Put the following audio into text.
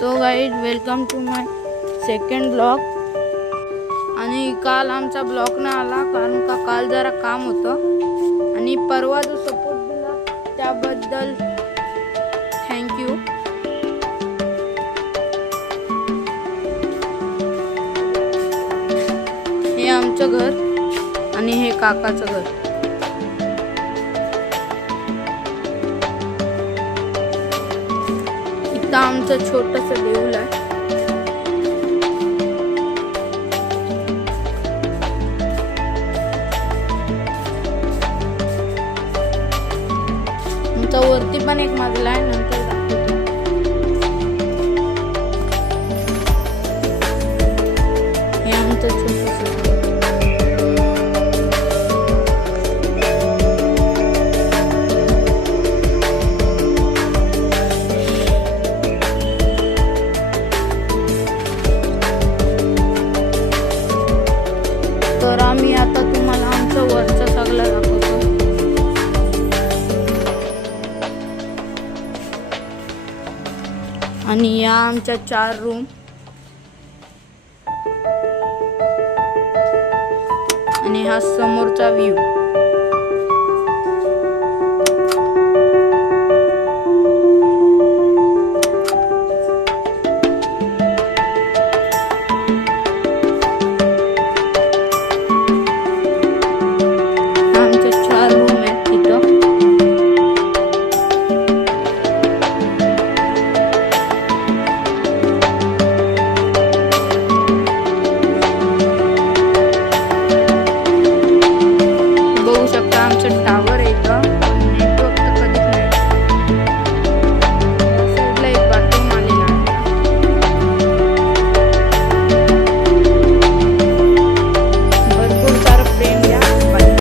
तो guys welcome to my second blog. आणि काल आमचा ब्लॉग नाही आला कारण का काल जरा काम होतं आणि परवा जो सपोर्ट दिला त्याबद्दल थँक्यू। हे आमचं घर आणि हे काकाचं घर। इथं आमचं छोटंसं देऊळ आहे। आमचा वरती पण एक मजला आहे, नंतर दाखवतो। हे आमचं छोटंसं घर। तर आम्ही आता तुम्हाला आमचं वरचं सगळं दाखवतो। आणि या आमच्या 4 रूम आणि हा समोरचा व्ह्यू।